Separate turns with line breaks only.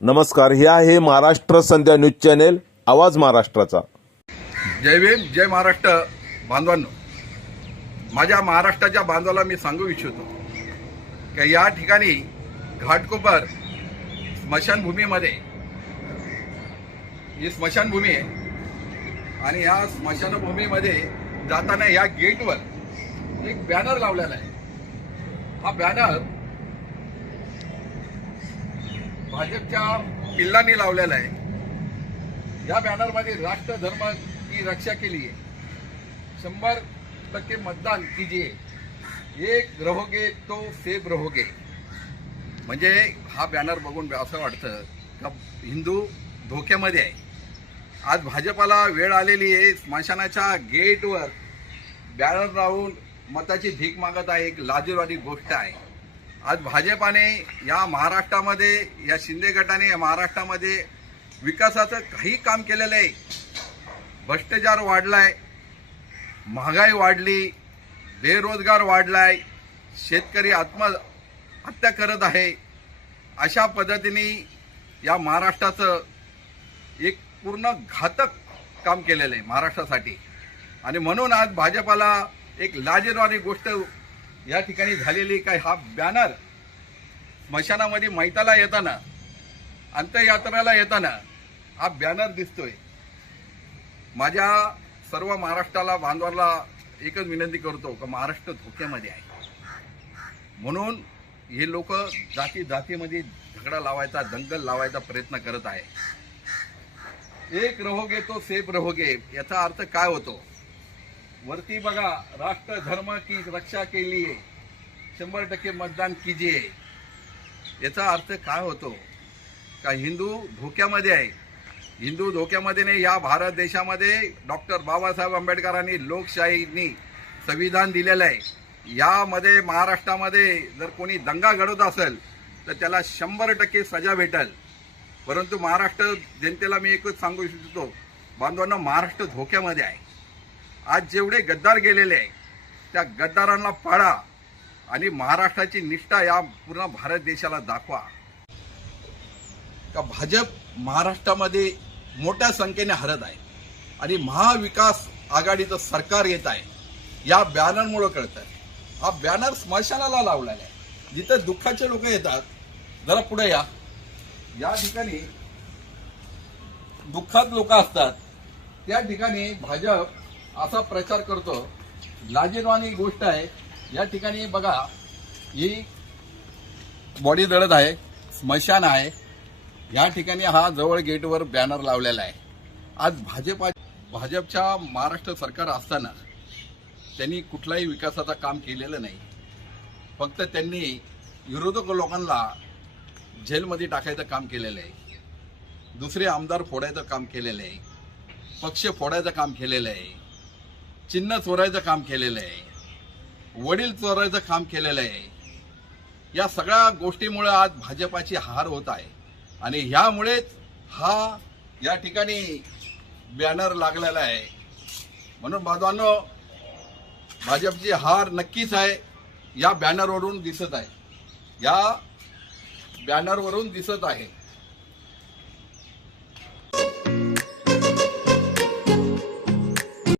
नमस्कार हे आहे महाराष्ट्र संध्या न्यूज चॅनेल आवाज महाराष्ट्राचा.
जय भीम जय महाराष्ट्र बांधवांनो. माझ्या महाराष्ट्राच्या बांधवाला मी सांगू इच्छितो की या ठिकाणी घाटकोपर स्मशानभूमीमध्ये ही स्मशानभूमी आहे. आणि या स्मशानभूमीमध्ये जाताना या गेटवर एक बॅनर लावलेला आहे. हा बॅनर भाजपच्या पिल्लांनी लावलेला आहे. या बॅनरमध्ये राष्ट्र धर्माची रक्षा केली आहे शंभर टक्के मतदान कीजिए. एक रहोगे तो सेफ रहोगे. म्हणजे हा बॅनर बघून असं वाटतं का हिंदू धोक्यामध्ये आहे. आज भाजपाला वेळ आलेली आहे. स्मशानाच्या गेटवर बॅनर लावून मताची भीक मागत आहे. एक लाजीरवादी गोष्ट आहे. आज भाजपाने या महाराष्ट्रामध्ये या शिंदे गटाने या महाराष्ट्रामध्ये विकासाचं काही काम केलेलं आहे. भ्रष्टाचार वाढलाय महागाई वाढली बेरोजगार वाढलाय शेतकरी आत्महत्या करत आहे. अशा पद्धतीने या महाराष्ट्राचं एक पूर्ण घातक काम केलेलं आहे महाराष्ट्रासाठी. आणि म्हणून आज भाजपाला एक लाजीरवाणी गोष्ट या ठिकाणी झालेली काय हा बॅनर स्मशानामध्ये मैताला येताना अंत्ययात्रेला येताना हा बॅनर दिसतोय. माझ्या सर्व महाराष्ट्राला बांधवाला एकच विनंती करतो की महाराष्ट्र धोक्यामध्ये आहे. म्हणून हे लोक जाती जातीमध्ये झगडा लावायचा दंगल लावायचा प्रयत्न करत आहे. एक रहोगे तो सेफ रहोगे याचा अर्थ काय होतो? वरती बघा राष्ट्र धर्म की रक्षा केली शंभर टक्के मतदान कीजिए याचा अर्थ काय होतो? का हिंदू धोक्यामध्ये आहे. हिंदू धोक्यामध्ये नाही या भारत देशामध्ये डॉक्टर बाबासाहेब आंबेडकरांनी लोकशाहीनी संविधान दिलेलं आहे. यामध्ये महाराष्ट्रामध्ये जर कोणी दंगा घडवत असेल तर त्याला शंभर टक्के सजा भेटल. परंतु महाराष्ट्र जनतेला मी एकच सांगू इच्छितो. बांधवांना महाराष्ट्र धोक्यामध्ये आहे. आज जेवढे गद्दार गेलेले आहे त्या गद्दारांना पाळा आणि महाराष्ट्राची निष्ठा या पूर्ण भारत देशाला दाखवा. का भाजप महाराष्ट्रामध्ये मोठ्या संख्येने हरत आहे आणि महाविकास आघाडीचं सरकार येत आहे या बॅनरमुळं कळतं हा बॅनर स्मशानाला लावलेला आहे. जिथं दुःखाचे लोक येतात जरा पुढे या. या ठिकाणी दुःखात लोक असतात त्या ठिकाणी भाजप असा प्रचार करतो. लाजीरवाणी गोष्ट आहे. या ठिकाणी बघा ही बॉडी दळत आहे स्मशान आहे. या ठिकाणी हा जवळ गेटवर बॅनर लावलेला आहे. आज भाजपा भाजपच्या महाराष्ट्र सरकार असताना त्यांनी कुठलाही विकासाचं काम केलेलं नाही. फक्त त्यांनी विरोधक लोकांना जेलमध्ये टाकायचं काम केलेलं आहे. दुसरे आमदार फोडायचं काम केलेलं आहे. पक्ष फोडायचं काम केलेलं आहे. चिन्ह चोरायचं काम केलेलं आहे. वडील चोरायचं काम केलेलं आहे. या सगळ्या गोष्टीमुळे आज भाजपाची हार होत आहे. आणि ह्यामुळेच हा या ठिकाणी बॅनर लागलेला आहे. म्हणून बाजवांनो भाजपची हार नक्कीच आहे. या बॅनरवरून दिसत आहे. या बॅनरवरून दिसत आहे.